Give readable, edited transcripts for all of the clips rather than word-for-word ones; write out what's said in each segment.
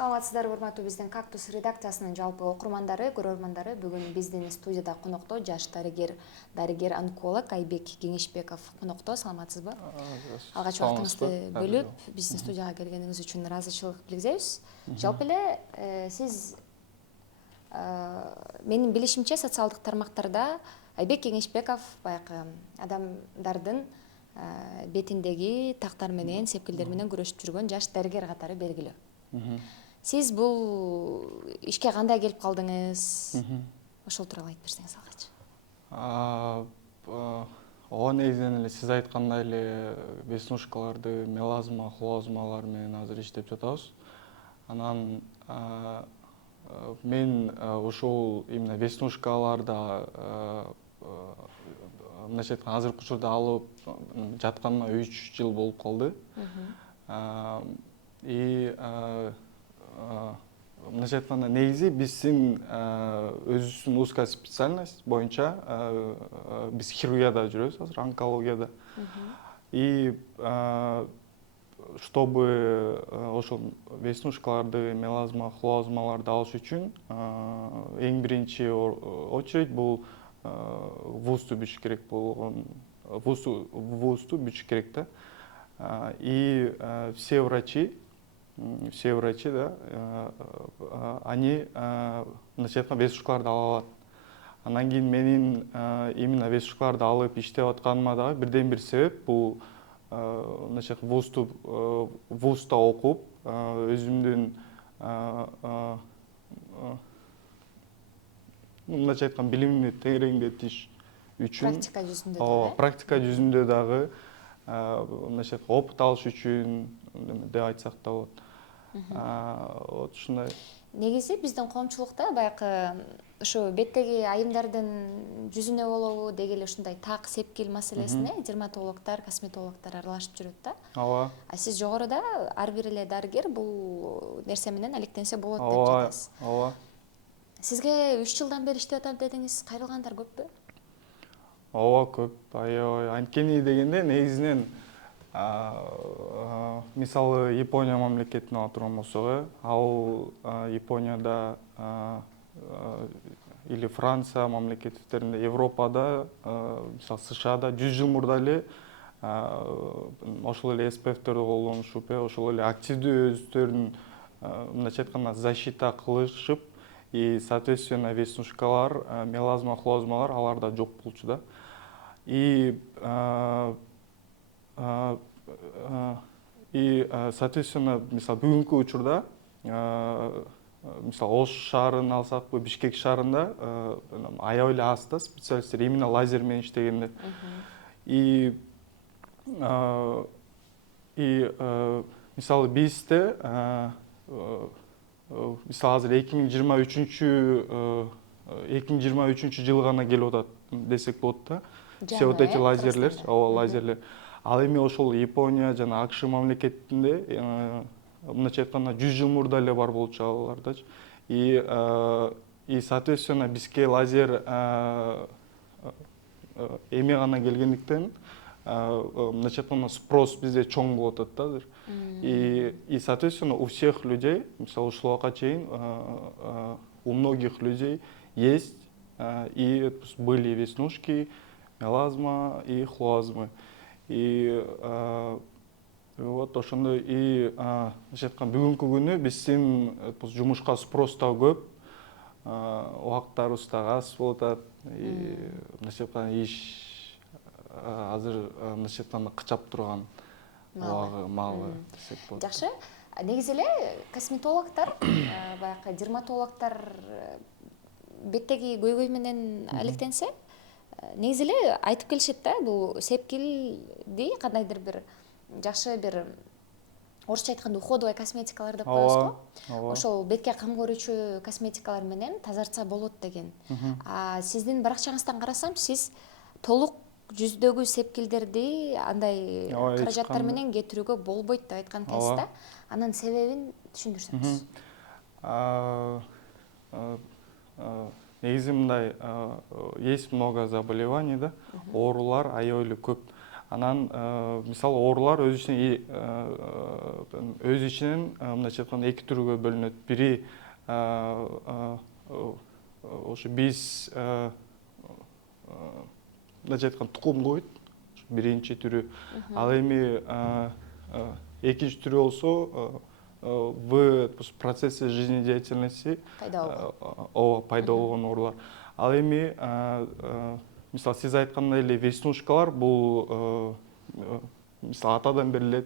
Саламатсыздар, урматтуу биздин Кактус редакциясынын жалпы окурмандары, көрөрмандары. Бүгүн биздин студияда конокто жаш дарыгер онколог Айбек Кеңешбеков конокто. Саламатсызбы? Алгач убактыңызды бөлүп, биздин студияга келгениңиз үчүн ыраазычылык билдиребиз. Жалпы эле сиз менин билишимче социалдык тармактарда Айбек Кеңешбеков баягы адамдардын бетиндеги тактар менен, сепкилдер менен күрөшүп жүргөн жаш дарыгер катары белгилүү. Сиз бул ишке кандай келип калдыңыз? Ошол тууралуу айтып берсеңиз алгач. Ооба негизинен эле сиз айткандай эле веснушкаларды мелазма, хлозмалар менен азыр иштеп жатабыз. Анан мен ушул именно веснушкаларда мындайча айтканда азыркы учурда алып жатканыма 3 жыл болуп калды. Мындайча айтканда негизи биздин өзүбүздүн узкая специальность боюнча биз хирургияда жүрөбүз азыр, онкологияда. И чтобы ошол веснушкаларды, мелазма, хлозмаларды алыш үчүн эң биринчи очередь бул вузду бүтүш керек болгон, вузду бүтүш керек да. И все врачи, да, они мындайча айтканда веснушкаларды ала алат. Анан кийин менин именно веснушкаларды алып иштеп атканыма дагы бирден бир себеп бул мындайча айтканда вузда окуп өзүмдүн мындайча айтканда билимимди тереңдетиш үчүн, практика жүзүндө дагы. Практика жүзүндө дагы мындайча айтканда опыт алыш үчүн деп айтсак да болот. Вот ушундай. Негизи биздин коомчулукта баягы ушу беттеги айымдардын жүзүнө болобу деги эле ушундай так, сепкил маселесине дерматологдор, косметологдор аралашып жүрөт да. Ооба. А сиз жогоруда ар бир эле дарыгер бул нерсе менен алектенсе болот деп жатасыз. Ооба. Сизге 3 жылдан бери иштеп атам дедиңиз, кайрылгандар көппү? Ооба, көп. Аябай. Анткени дегенде негизинен мисалы Япония мамлекетин ала турган болсок, ал Японияда или Франция мамлекеттеринде, Европада, мисалы США-да 100 жыл мурда эле ошол эле SPF-терди колдонушуп, ошол эле активдүү өздөрүнүн мындайча айтканда защита кылышып, и соответственно веснушкалар, мелазма, хлозмалар аларда жок болчу да. И соответственно мисалы бүгүнкү учурда мисалы Ош шаарын алсакпы, Бишкек шаарында аябай эле аз да специалисттер именно лазер менен иштегендер. И мисалы бизде мисалы азыр 2023 жыл гана келип атат десек болот да. Все вот эти лазерлер, лазерлер. Ал эми ошол Япония жана АКШ мамлекетинде мындайча айтканда 100 жыл мурда эле бар болчу алардачы. И соответственно бизге лазер эме гана келгендиктен мындайча айтканда спрос бизде чоң болуп атат да азыр. И соответственно у всех людей, мисалы ушул убакка чейин у многих людей есть и были веснушки, мелазма и хлозмы. И вот ошондой. И мындайча айтканда бүгүнкү күнү биздин жумушка спрос да көп, убактарыбыз да аз болуп атат. И мындайча айтканда иш азыр мындайча айтканда кычап турган маалы десек болот. Жакшы. Негизи эле косметологдор, баягы дерматологдор беттеги көйгөй менен алектенсе, негизи эле айтып келишет да, бул сепкилди кандайдыр бир жакшы бир орусча айтканда уходовый косметикалар деп коебуз го. Ошол бетке кам көрүүчү косметикалар менен тазартса болот деген. А сиздин баракчаңыздан карасам, сиз толук жүздөгү сепкилдерди андай каражаттар менен кетирүүгө болбойт деп айткан экенсиз да. Анын себебин түшүндүрсөңүз. Негизи мындай, есть много заболеваний, да, оорулар аябай эле көп. Анан мисалы оорулар өз ичинен мындайча айтканда эки түргө бөлүнөт. Бири ошо биз мындайча айтканда тукум кубут, биринчи түрү. Ал эми экинчи түрү болсо в процессе жизнедеятельности пайда болгон оорулар. Ал эми мисалы сиз айткандай эле веснушкалар бул мисалы атадан бери эле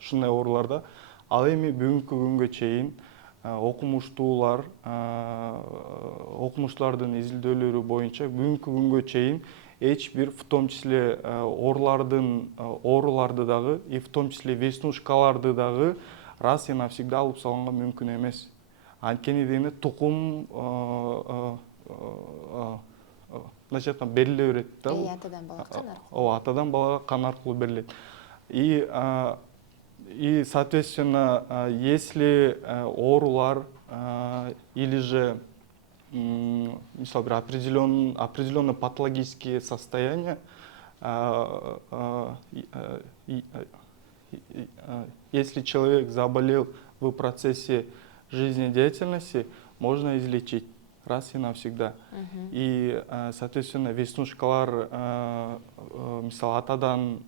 ушундай ооруларда. Ал эми бүгүнкү күнгө чейин окумуштуулардын изилдөөлөрү боюнча бүгүнкү күнгө чейин эч бир, в том числе ооруларды дагы, и в том числе веснушкаларды дагы раз и навсегда алып салганга мүмкүн эмес. Анткени дегенде тукум мындайча айтканда бериле берет да. Атадан балага кан аркылуу. Ооба, атадан балага кан аркылуу берилет. И соответственно, если оорулар или же мисалы бир определенные патологические состояния, если человек заболел в процессе жизнедеятельности, можно излечить раз и навсегда. И, соответственно, веснушкалар мисалы атадан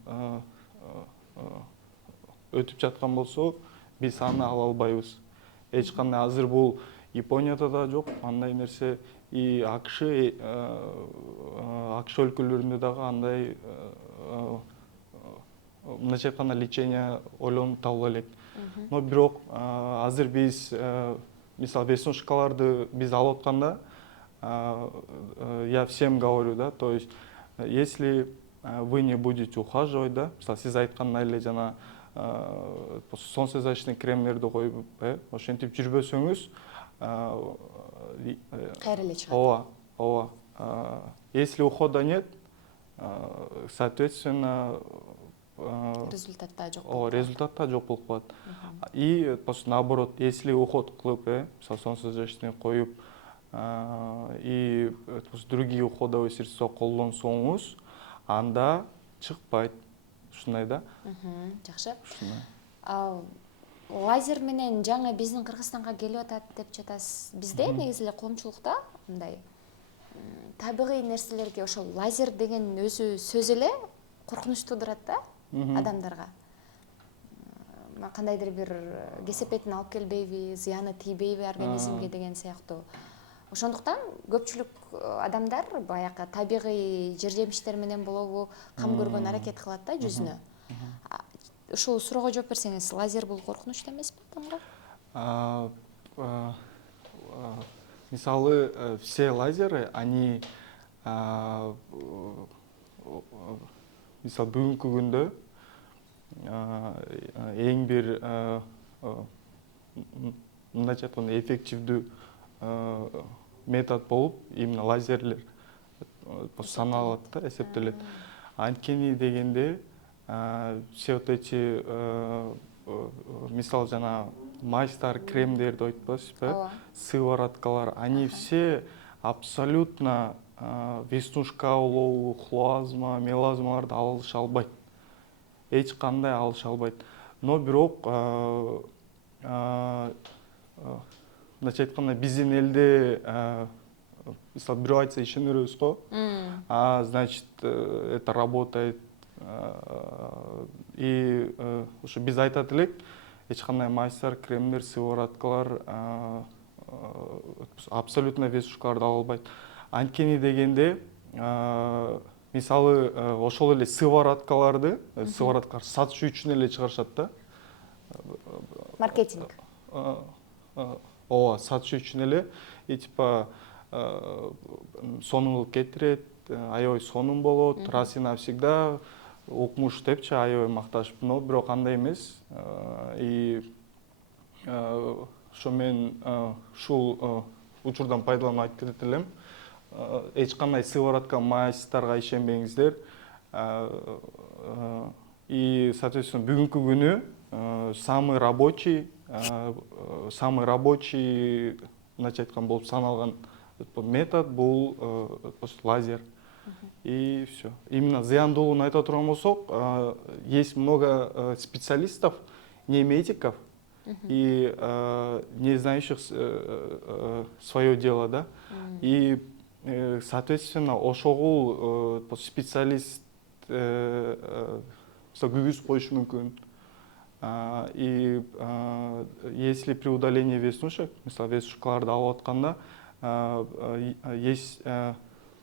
өтүп жаткан болсо, биз аны ала албайбыз. Эч кандай азыр бул Японияда да жок андай нерсе, и АКШ өлкөлөрүндө дагы андай мындайча айтканда лечение ойлонуп табыла элек. Но бирок азыр биз мисалы веснушкаларды биз алып атканда, я всем говорю, да, то есть если вы не будете ухаживать, да, мисалы сиз айткандай эле жана солнцезащитный кремдерди коюп, ошентип жүрбөсөңүз, кайра эле чыгат. Ооба. Если ухода нет, соответственно, результат да жок болуп калат. И после наоборот, если уход кылып, мисалы солнцезащитный коюп, и другие уходовые средства колдонсоңуз, анда чыкпайт. Ушундай да. Жакшы. Ал лазер менен жаңы биздин Кыргызстанга келип атат деп жатасыз. Бизде негизи эле коомчулукта мындай табигый нерселерге ошол лазер деген өзү сөз эле коркунуч туудурат да адамдарга. Кандайдыр бир кесепетин алып келбейби, зыяны тийбейби организмге деген сыяктуу. Ошондуктан көпчүлүк адамдар баягы табигый жер жемиштер менен болобу кам көргөн аракет кылат да жүзүнө. Ушул суроого жооп берсеңиз, лазер бул коркунучтуу эмеспи адамга? Мисалы, все лазеры, они мисалы бүгүнкү күндө эң бир мындайча айтканда эффективдүү метод болуп именно лазерлер саналат да, эсептелет. Анткени дегенде все вот эти мисалы жана майстар кремдерди айтпайсызбы, сывороткалар, они все абсолютно веснушка улоо, хлоазма, мелазмаларды алыша албайт. Эч кандай алыша албайт. Но бирок мындайча айтканда биздин элде мисалы бирөө айтса ишенербиз го. Значит, это работает. И ошо биз айтат элек, эч кандай майстар кремдер, сывороткалар абсолютно веснушкаларды ала албайт. Анткени дегенде мисалы ошол эле сывороткаларды, сывороткалар сатыш үчүн эле чыгарышат да. Маркетинг. Ооба, сатыш үчүн эле, и типа сонун кетирет, аябай сонун болот, раз и навсегда укмуш депчи аябай макташып, но бирок андай эмес. И ошо мен ушул учурдан пайдаланып айтып кетет элем. Эч кандай сыворотка, майстарга ишенбеңиздер. И, соответственно, бүгүнкү күнү самый рабочий, мындайча айткан болуп саналган метод бул лазер. И и все. Именно зыяндуулугун айта турган болсок, есть много специалистов, не медиков, и не знающих свое дело, да. И, соответственно, ошогул специалист күгүз коюшу мүмкүн. И если при удалении веснушек, мысалы веснушкаларды алып атканда, есть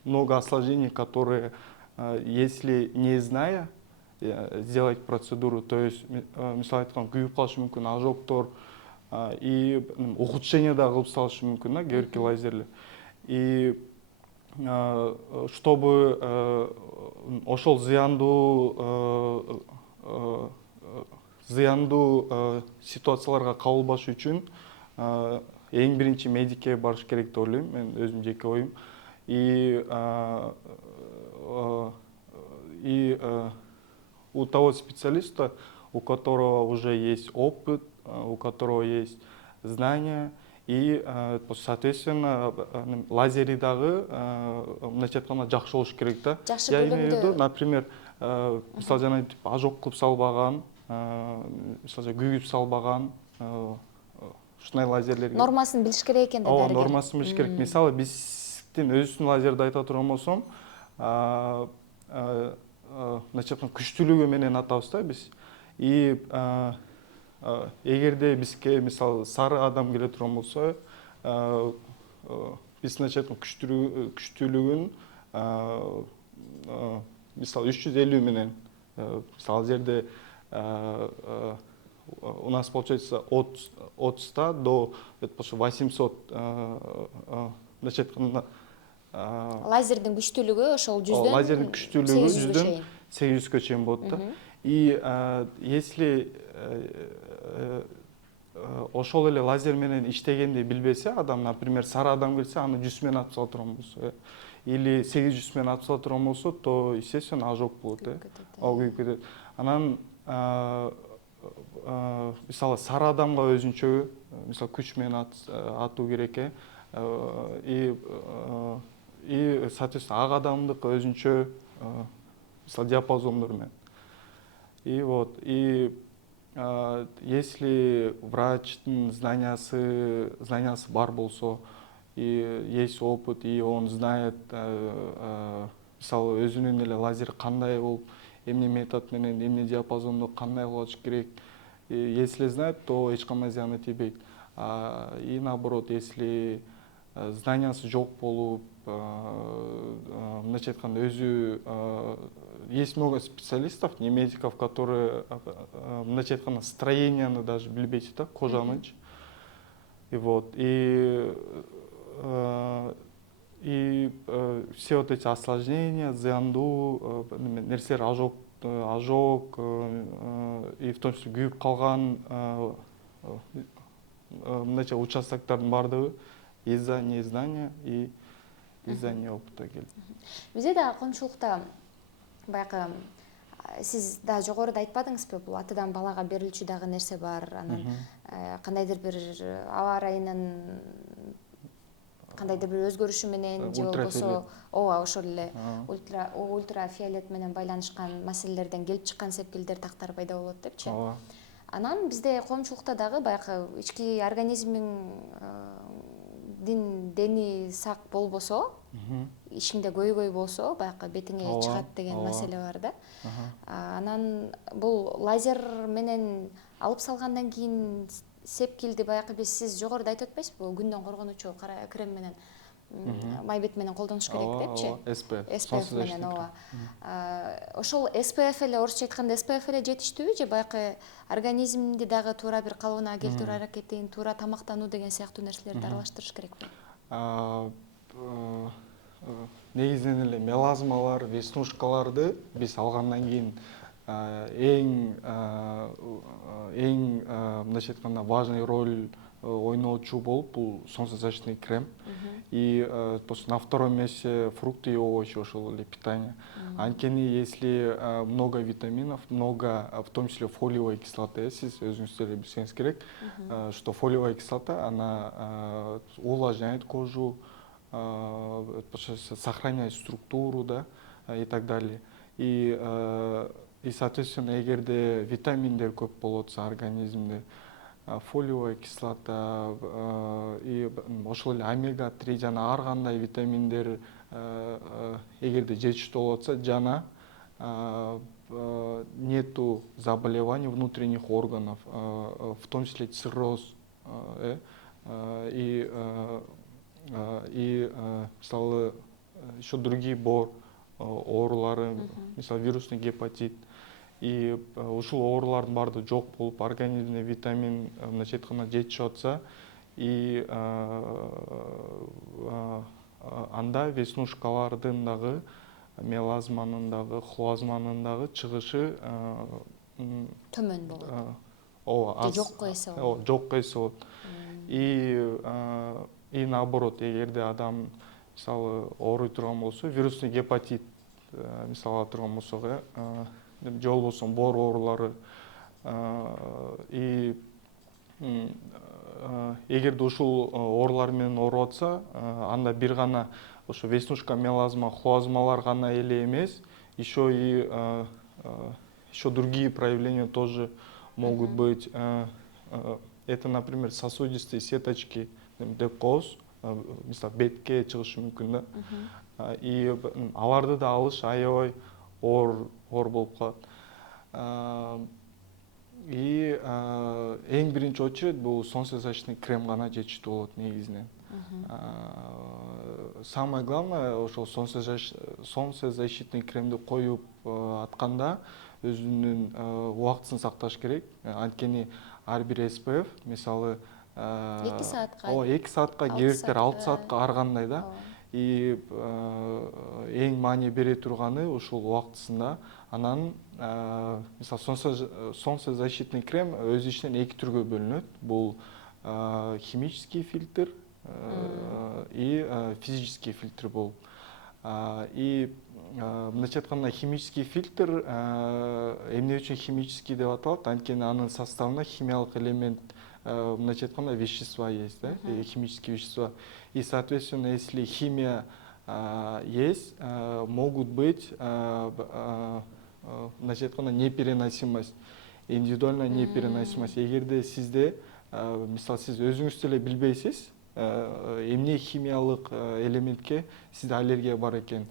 много осложнений, которые, если не зная сделать процедуру, то есть, мысалы айтканда, күйүп калышы мүмкүн, ожогтор, и ухудшение да кылып салышы мүмкүн, да, кээ лазерлер. И чтобы ошол зыяндуу ситуацияларга кабылбаш үчүн эң биринчи медикке барыш керек деп ойлойм, мен өзүм жеке оюм. И у того специалиста, у которого уже есть опыт, у которого есть знания, и, соответственно, лазери дагы мындайча айтканда жакшы болуш керек да. Жакшы Я имею в виду, бөлүмдө. например, мисалы жана ожог кылып салбаган, мисалы күйгүп салбаган, ушундай лазерлерге Нормасын билиш керек экен да ооба, дарыгер. нормасын билиш керек. Мисалы биздин өзүбүздүн лазерди айта турган болсом, мындайча айтканда күчтүүлүгү менен атабыз да биз. И эгерде бизге мисалы сары адам келе турган болсо, биз мындайча айтканда күчтүүлүгүн мисалы 350 менен, мисалы ал жерде у нас получается от 100 до 800, мындайча айтканда, Лазердин күчтүүлүгү ошол 100дөн лазердин күчтүүлүгү 800 100дөн 800 чейин болот да. И если ошол эле лазер менен иштегенди билбесе адам, например, сары адам келсе, аны 100 менен атып сала турган болсо, или 800 менен атып сала турган болсо, то, естественно, ожог болот, күйүп кетет. Анан мисалы сары адамга өзүнчө, мисалы күч менен атуу керек, и, соответственно, ак адамдыкы өзүнчө, мисалы диапазондор менен. И вот, и если врачтын знаниясы бар болсо, и есть опыт, и он знает, мисалы өзүнүн эле лазер кандай болуп, эмне метод менен, эмне диапазондо кандай кылыш керек, если знает, то эч кандай зыяны тийбейт. И наоборот, если знаниясы жок болуп, мындайча айтканда, өзү есть много специалистов, не медиков, которые, мындайча айтканда, строенияны даже билбейт да, кожанычы. И вот, и все вот эти осложнения, зыяндуу нерселер, ожог, и в том числе күйүп калган мындайча участоктордун бардыгы из-за незнания и из-за неопыта келет. Бизде да коомчулукта баягы сиз да жогоруда айтпадыңызбы, бул атадан балага берилчү дагы нерсе бар. Анан кандайдыр бир аба ырайынын кандайдыр бир өзгөрүшү менен же болбосо ооба ошол эле ультрафиолет менен байланышкан маселелерден келип чыккан сепкилдер тактар пайда болот депчи. Анан бизде коомчулукта дагы баягы ички организмиң дени сак болбосо, ишиңде көйгөй болсо, баягы бетиңе чыгат деген маселе бар да. Анан бул лазер менен алып салгандан кийин сепкилди баягы сиз жогоруда айтып атпайсызбы, күндөн коргонуучу крем менен май бет менен колдонуш керек депчи. SPF менен, ооба. Ошол SPF эле, орусча айтканда SPF эле жетиштүүбү же баягы организмди дагы туура бир калыбына келтирүү аракетин, туура тамактануу деген сыяктуу нерселерди аралаштырыш керекпи? Негизинен эле мелазмалар, веснушкаларды биз алгандан кийин эң мындайча айтканда важный роль ойночу болуп бул солнцезащитный крем. И на втором месте фрукты и овощи, ошол эле питание. Анткени если много витаминов, много, в том числе фолиевой кислоты, сиз өзүңүз деле билсеңиз керек, что фолиевая кислота, она увлажняет кожу, сохраняет структуру, да, и так далее. И соответственно, эгерде витаминдер көп болотса организмде, фолиевая кислота, и ошол эле омега-3 жана ар кандай витаминдер эгерде жетиштүү болотса жана нету заболеваний внутренних органов, в том числе цирроз, и мисалы еще другие бор оорулары, мисалы вирусный гепатит. И ушул оорулардын баардыгы жок болуп организмде витамин мындайча айтканда жетишип атса, и анда веснушкалардын дагы, мелазманын дагы, хлоазманын дагы чыгышы төмөн болот. ооба, Жокко эсе болот. жокко эсе болот. И наоборот, эгерде адам мисалы ооруй турган болсо, вирусный гепатит мисалы ала турган болсок, же болбосо боор оорулары, и эгерде ушул оорулар менен ооруп атса, анда бир гана ошо веснушка, мелазма, хлоазмалар гана эле эмес, еще другие проявления тоже могут быть. Это, например, сосудистые сеточки деп коебуз, мисалы бетке чыгышы мүмкүн да. И аларды да алыш аябай оор болуп калат. И эң биринчи очередь бул солнцезащитный крем гана жетиштүү болот негизинен. Самое главное, ошол солнцезащитный кремди коюп атканда өзүнүн убактысын сакташ керек. Анткени ар бир SPF, мисалы 2 саатка, 2 саатка, керектер 6 саатка ар кандай да. И эң маани бере турганы ушул убактысында. Анан мисалы солнцезащитный крем өз ичинен 2 түргө бөлүнөт. Бул химический фильтр и физический фильтр болуп. И мындайча айтканда химический фильтр эмне үчүн химический деп аталат? Анткени анын составында химиялык элемент, мындайча айтканда вещества есть, да, химические вещества. И соответственно, если химия есть, могут быть, мындайча айтканда, непереносимость, индивидуальная непереносимость. Эгерде сизде, мисалы, сиз өзүңүз деле билбейсиз, эмне химиялык элементке сизде аллергия бар экен.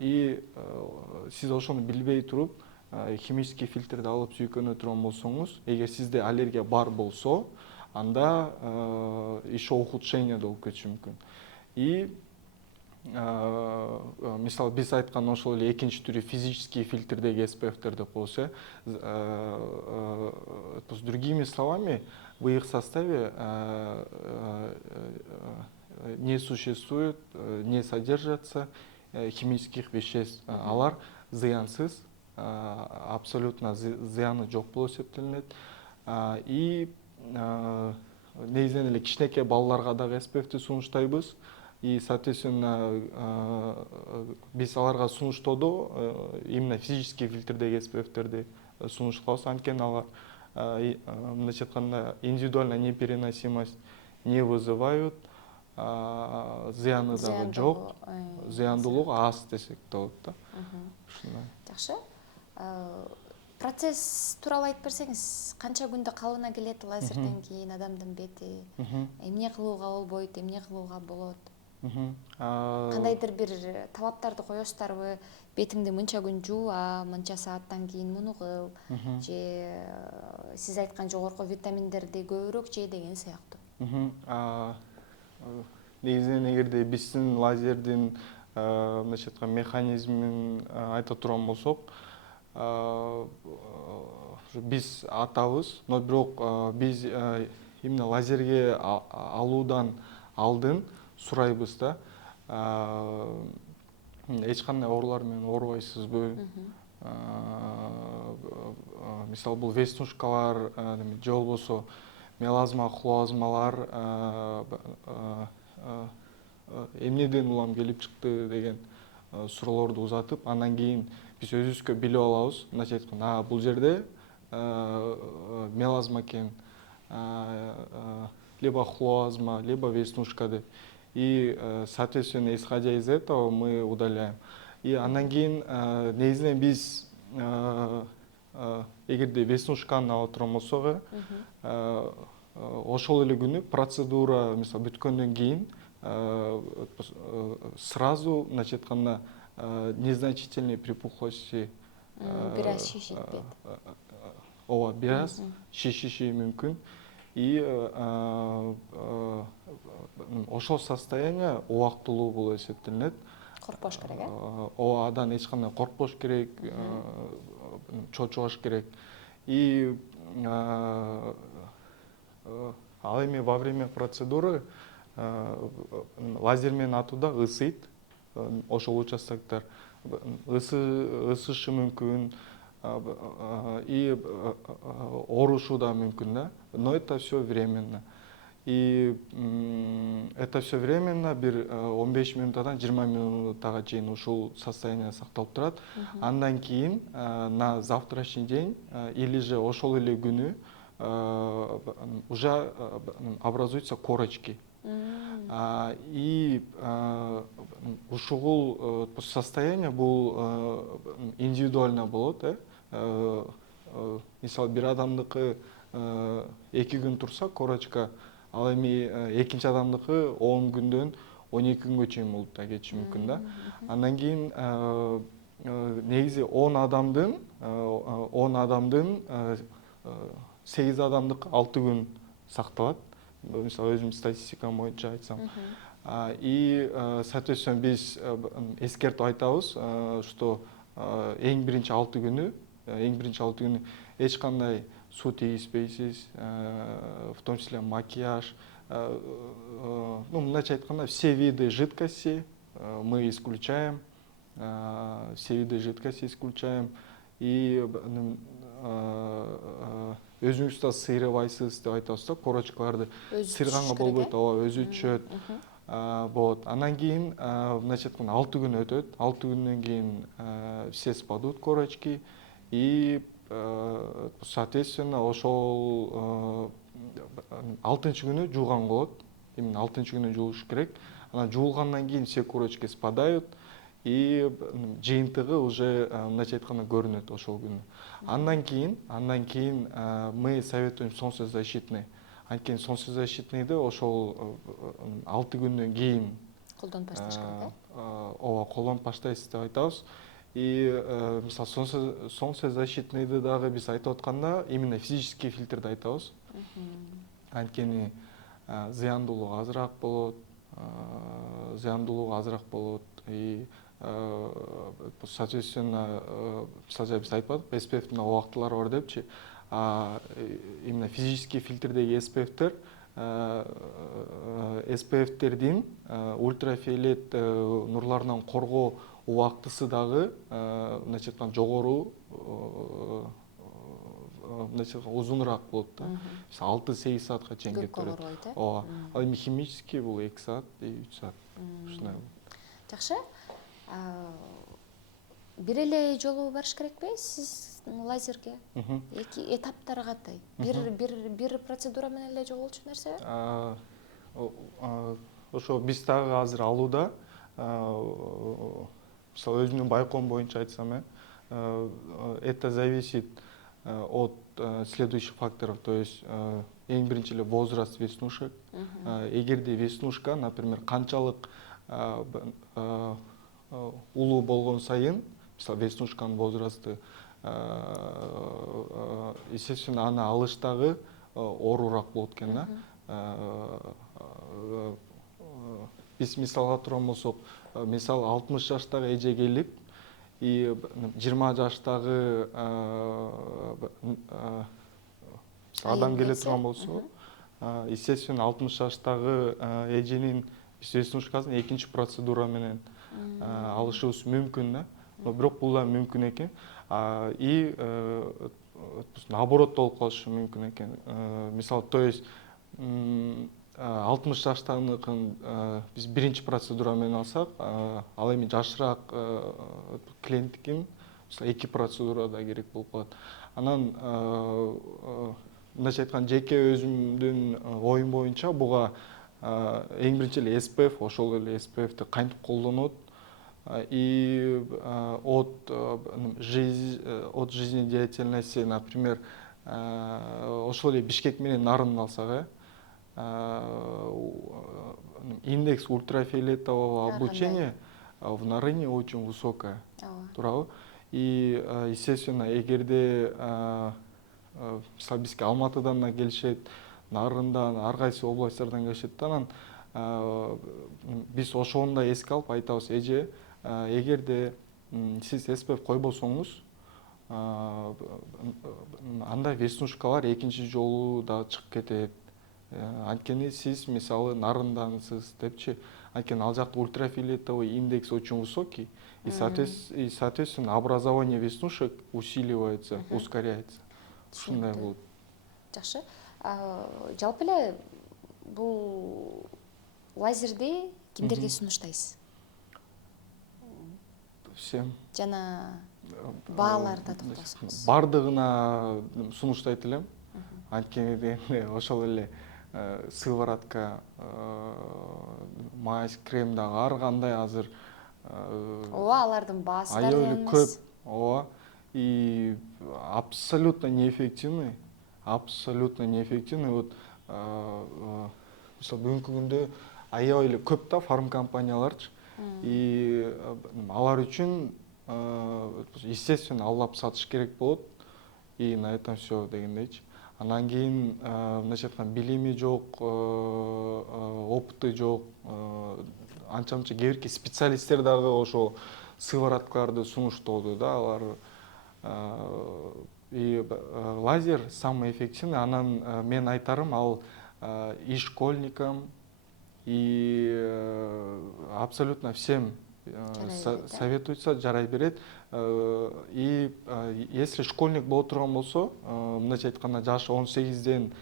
И сиз ошону билбей туруп химический фильтрди алып сүйкөнө турган болсоңуз, эгер сизде аллергия бар болсо, анда еще ухудшение болуп кетиши мүмкүн. И мисалы биз айткан ошол эле экинчи түрү физический фильтрдеги SPF-тер деп коебуз. С другими словами, в их составе не существует, не содержатся химических веществ. Алар зыянсыз, абсолютно зыяны жок болуп эсептелинет. И негизинен эле кичинекей балдарга дагы SPF-ти сунуштайбыз. И, соответственно, биз аларга сунуштоодо именно физический фильтрдеги SPF-терди сунуштабыз. Анткени алар, мындайча айтканда, индивидуальная непереносимость не вызывают, зыяны дагы жок, зыяндуулугу аз десек болот да. Жакшы. Процесс тууралуу айтып берсеңиз, канча күндө калыбына келет лазерден кийин адамдын бети? Эмне кылууга болбойт, эмне кылууга болот? Кандайдыр бир талаптарды коесуздарбы? Бетиңди мынча күн жуу, мынча сааттан кийин муну кыл, же сиз айткан жогорку витаминдерди көбүрөөк же деген сыяктуу. Негизинен эгерде биздин лазердин мындайча айткан механизмин айта турган болсок, биз атабыз, но бирок биз именно лазерге алуудан алдын сурайбыз да. Эч кандай оорулар менен оорубайсызбы? Мисалы бул веснушкалар же болбосо мелазма, хлоазмалар эмнеден улам келип чыкты деген суроолорду узатып, андан кийин биз өзүбүзгө билип алабыз. Мындайча айтканда, бул жерде мелазма экен, либо хлоазма, либо веснушка деп. И, соответственно, исходя из этого, мы удаляем. И андан кийин негизинен биз эгерде веснушканы ала турган болсок ошол эле күнү процедура мисалы бүткөндөн кийин сразу мындайча айтканда незначительные припухлости бир аз шишитпейт. ооба бир аз шишиши мүмкүн. И ошол состояние убактылуу болуп эсептелинет. Коркпош керек, э? Ооба, андан эч кандай коркпош керек, чочугаш керек. И ал эми во время процедуры лазер менен атууда ысыйт ошол участоктор. Ысышы мүмкүн и оорушу да мүмкүн, да. Но это все временно. И это все временно, бир 15 минуттан 20 минутага чейин ушул состояние сакталып турат. Андан кийин на завтрашний день или же ошол эле күнү уже образуются корочки. И ушул состояние бул индивидуально болот, мисалы бир адамдыкы 2 күн турса корочка, ал эми экинчи адамдыкы 10 күндөн 12 күнгө чейин болуп да кетиши мүмкүн, да. Андан кийин негизи 10 адамдын 8 адамдыкы 6 күн сакталат. Мисалы өзүм статистикам боюнча айтсам. И соответственно биз эскертип айтабыз, что эң биринчи 6 күнү эч кандай суу тийгизбейсиз, в том числе макияж, ну, мындайча айтканда все виды жидкости мы исключаем, и өзүңүз да сыйрабайсыз деп айтабыз да, корочкаларды сыйрганга болбойт, ооба, өзү түшөт. Вот. Андан кийин мындайча айтканда 6 күн өтөт. 6 күндөн кийин все спадут корочки, и соответственно ошол 6-чы күнү жууган болот. Именно 6-чы күнү жуулуш керек. Анан жуулгандан кийин все корочки спадают, и жыйынтыгы уже мындайча айтканда көрүнөт ошол күнү. Андан кийин мы советуем солнцезащитный. Анткени солнцезащитныйды ошол 6 күндөн кийин Колдонуп башташ керек, э? Ооба, колдонуп баштайсыз деп айтабыз. И мисалы солнцезащитныйды дагы биз айтып атканда именно физический фильтрди айтабыз. Анткени зыяндуулугу азыраак болот, и соответственно мисалы биз айтпадык, SPF-тин убактылары бар депчи. Именно физический фильтрдеги SPF-тердин ультрафиолет нурларынан коргоо убактысы дагы мындайча айтканда жогору, мындайча айтканда узунураак болот да. 6-8 саатка чейин кетип берет. Ооба. Ал эми химический бул 2 саат, 3 саат. Ушундай. Жакшы. Бир эле жолу барыш керекпи сиз лазерге? Эки этаптары кандай? Бир процедура менен эле жоголчу нерсе? Ошо биз дагы азыр алууда. Мисалы өзүмдүн байкоом боюнча айтсам, это зависит от следующих факторов, то есть эң биринчи эле возраст веснушек. Эгерде веснушка, например, канчалык улуу болгон сайын, мисалы веснушканын возрасты, естественно, аны алыш дагы оорураак болот экен, да. Биз мисалга турган болсок, мисалы 60 жаштагы эже келип, и 20 жаштагы адам келе турган болсо, естественно, 60 жаштагы эженин веснушкасын экинчи процедура менен алышыбыз мүмкүн, да. Но бирок бул да мүмкүн экен. И наоборот болуп калышы мүмкүн экен. Мисалы, то есть 60 жаштагыныкын биз биринчи процедура менен алсак, ал эми жашыраак клиенттикин мисалы 2 процедура да керек болуп калат. Анан мындайча айтканда жеке өзүмдүн оюм боюнча буга эң биринчи эле SPF, ошол эле SPF-ти кантип колдонот, и от жизнедеятельности, например, ошол эле Бишкек менен Нарын алсак, индекс ультрафиолетового облучения в Нарыне очень высокая, туурабы? И, естественно, эгерде мисалы бизге Алматыдан да келишет, Нарындан, ар кайсы областтардан келишет да, анан биз ошону да эске алып айтабыз, эже, эгерде сиз SPF койбосоңуз, анда веснушкалар экинчи жолу да чыгып кетет. Анткени сиз мисалы Нарындансыз депчи, анткени ал жакта ультрафиолетовый индекс очень высокий, и соответственно образование веснушек усиливается, ускоряется. Ушундай болот. Жакшы. Жалпы эле бул лазерди кимдерге сунуштайсыз? Всем. Жана бааларда токтолсоңуз. Бардыгына сунуштайт элем. Анткени ошол эле сыворотка, мазь, крем дагы ар кандай азыр Алардын баасы да аябай эмес. көп. И абсолютно неэффективный. Вот мисалы бүгүнкү күндө аябай эле көп да фармкомпанияларчы. И алар үчүн естественно аллап сатыш керек болот. И на этом все дегендейчи. Анан кийин мындайча айтканда билими жок, опыты жок, анча-мынча кээ специалисттер дагы ошо сывороткаларды сунуштоодо да, алар. И лазер самый эффективный. Анан мен айтарым, ал и школьникам, и абсолютно всем советуется, жарай берет. И если школьник боло турган болсо, мындайча айтканда жашы 18ден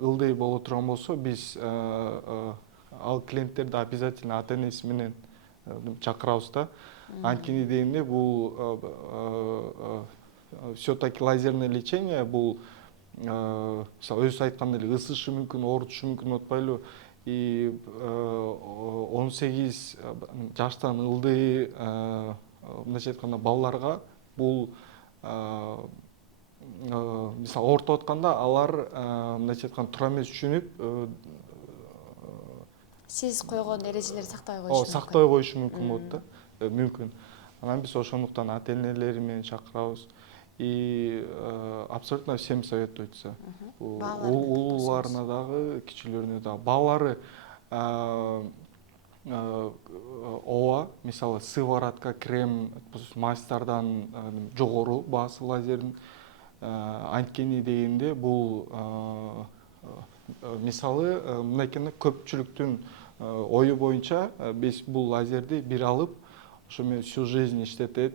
ылдый боло турган болсо, биз ал клиенттерди обязательно ата-энеси менен чакырабыз да. Анткени дегенде бул все-таки лазерное лечение, бул мисалы өзү айткандай эле ысышы мүмкүн, оорутушу мүмкүн, атпайлы. И 18 жаштан ылдый мындайча айтканда балдарга бул мисалы ооруп атканда алар мындайча айтканда туура эмес түшүнүп Сиз койгон эрежелерди сактай коюшу мүмкүн. Сактай коюшу мүмкүн болот да. Мүмкүн. Анан биз ошондуктан ата-энелери менен чакырабыз. И абсолютно всем советуется. Улууларына дагы, кичилерине дагы. Балары ооба, мисалы сыворотка, крем, мазьтардан жогору баасы лазердин. Анткени дегенде бул мисалы мынакей көпчүлүктүн ою боюнча биз бул лазерди бир алып, ошо менен всю жизнь иштетет.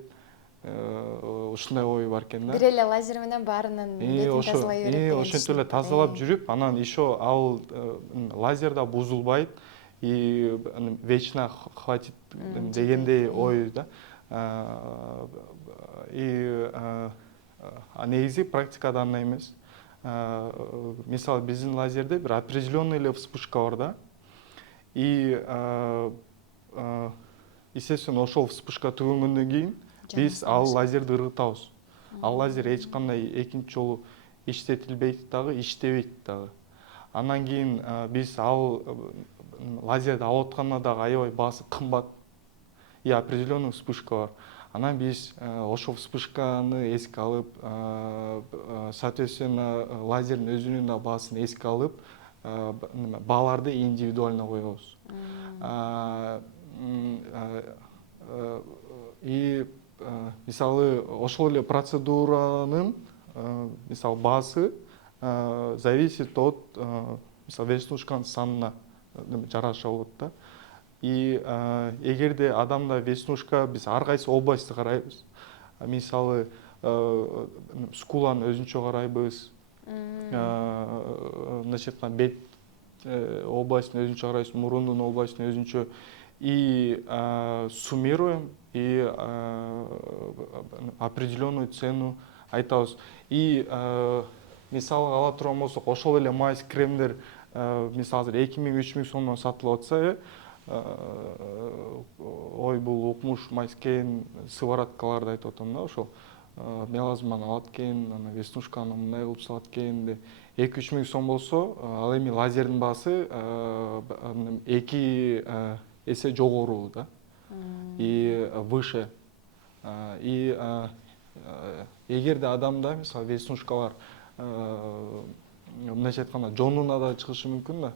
Ушундай ой бар экен да. Бир эле лазер менен баарынын бетин тазалай берет деген. Ошентип эле тазалап жүрүп, анан еще ал лазер да бузулбайт, и вечно хватит дегендей ой да. И негизи практикада андай эмес. Мисалы биздин лазерде бир определенный эле вспышка бар да. И естественно ошол вспышка түгөнгөндөн кийин биз ал лазерди ыргытабыз. Ал лазер эч кандай экинчи жолу иштетилбейт дагы, иштебейт дагы. Андан кийин биз ал лазерди алып атканда дагы аябай баасы кымбат. И определенный вспышка бар. Анан биз ошол вспышканы эске алып, соответственно лазердин өзүнүн да баасын эске алып, бааларды индивидуально коебуз. И мисалы ошол эле процедуранын мисалы баасы зависит от мисалы веснушканын санына жараша болот да. И эгерде адамда веснушка, биз ар кайсы областты карайбыз. Мисалы скуланы өзүнчө карайбыз, мындайча айтканда бет областын өзүнчө карайбыз, мурундун областын өзүнчө. И суммируем, и определенную цену айтабыз. И мисалы ала турган болсок, ошол эле мазь, кремдер мисалы 2000-3000 сомдон сатылып атса, ой бул укмуш майс экен, сывороткаларды айтып атам да, ошол мелазманы алат экен, анан веснушканы мындай кылып салат экен деп. 2-3 миң сом болсо, ал эми лазердин баасы 2 эсе жогору да, и выше. И эгерде адамда мисалы веснушкалар мындайча айтканда жонуна да чыгышы мүмкүн да.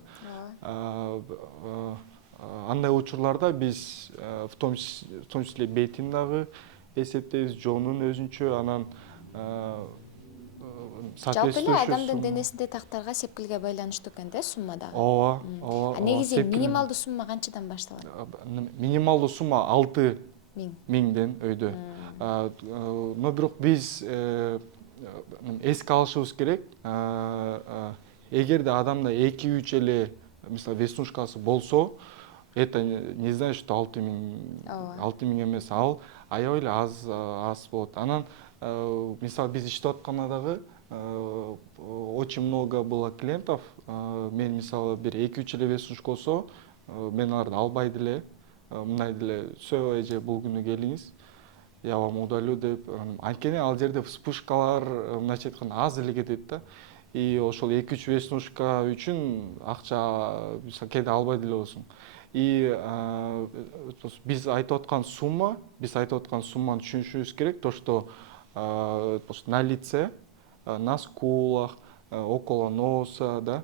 Андай учурларда биз в том числе бетин дагы эсептейбиз, жонун өзүнчө, анан Жалпы эле соответствующий адамдын сумма. денесинде тактарга сепкилге байланыштуу экен да сумма дагы. Ооба, ооба. Негизи минималдуу сумма канчадан башталат? Минималдуу сумма 6 1000. миңден өйдө. Но бирок биз эске алышыбыз керек, эгерде адамда 2-3 эле мисалы веснушкасы болсо, это не значит, что 6 миң эмес, ал аябай эле аз болот. Анан мисалы биз иштеп атканда дагы очень много было клиентов. Мен мисалы бир 2-3 эле веснушка болсо, мен аларды албай деле, мындай деле все, эже бул күнү келиңиз, я вам удалю деп. Анткени ал жерде вспышкалар мындайча айтканда аз эле кетет да. И ошол 2-3 веснушка үчүн акча кээде албай деле болосуң. И биз айтып аткан сумманы түшүнүшүбүз керек, то что на лице, на скулах, около носа, да,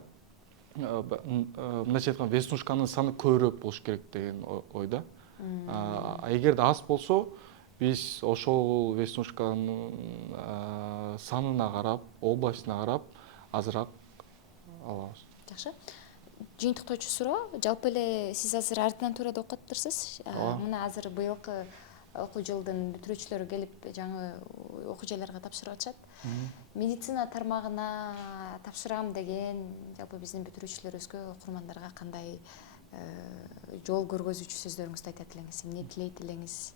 мындайча айтканда веснушканын саны көбүрөөк болуш керек деген ой да. Эгерде аз болсо, биз ошол веснушканын санына карап, областына карап азыраак алабыз. Жакшы. Жыйынтыктоочу суроо, жалпы эле сиз азыр ординатурада окуп атыптырсыз. Мына азыр быйылкы окуу жылдын бүтүрүүчүлөрү келип жаңы окуу жайларга тапшырып атышат. Медицина тармагына тапшырам деген жалпы биздин бүтүрүүчүлөрүбүзгө, окурмандарга кандай жол көргөзүүчү сөздөрүңүздү айтат элеңиз, эмне тилейт элеңиз?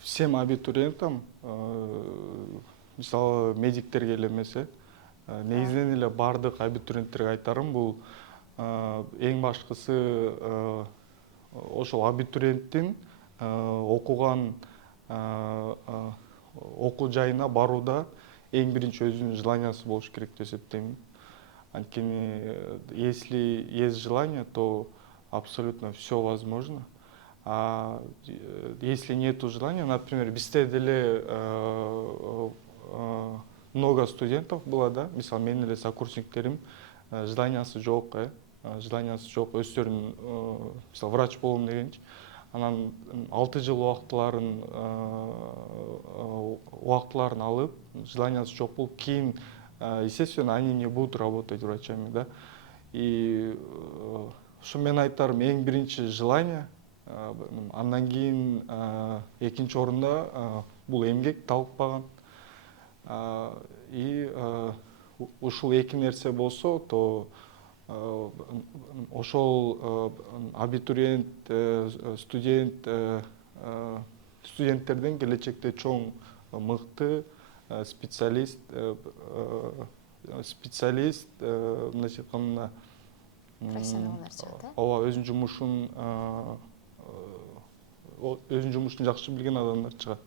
Всем абитуриентам, мисалы медиктерге эле эмес, негизинен эле бардык абитуриенттерге айтарым, бул эң башкысы ошол абитуриенттин окуган окуу жайына барууда эң биринчи өзүнүн желаниясы болуш керек деп эсептейм. Анткени если есть желание, то абсолютно все возможно. А если нету желания, например, бизде деле много студентов было, да, мисалы менин эле сокурсниктерим желаниясы жок, өздөрүнүн мисалы врач болом дегенчи. Анан 6 жыл убактыларын алып, желаниясы жок болуп, кийин, естественно, они не будут работать врачами, да. И ушу мен айтарым, эң биринчи желание, андан кийин экинчи орунда бул эмгек талкпаган. И ушул эки нерсе болсо, то ошол абитуриент, студенттерден келечекте чоң мыкты специалист, мындайча айтканда Профессионалдар чыгат, ооба, өзүнүн жумушун жакшы билген адамдар чыгат.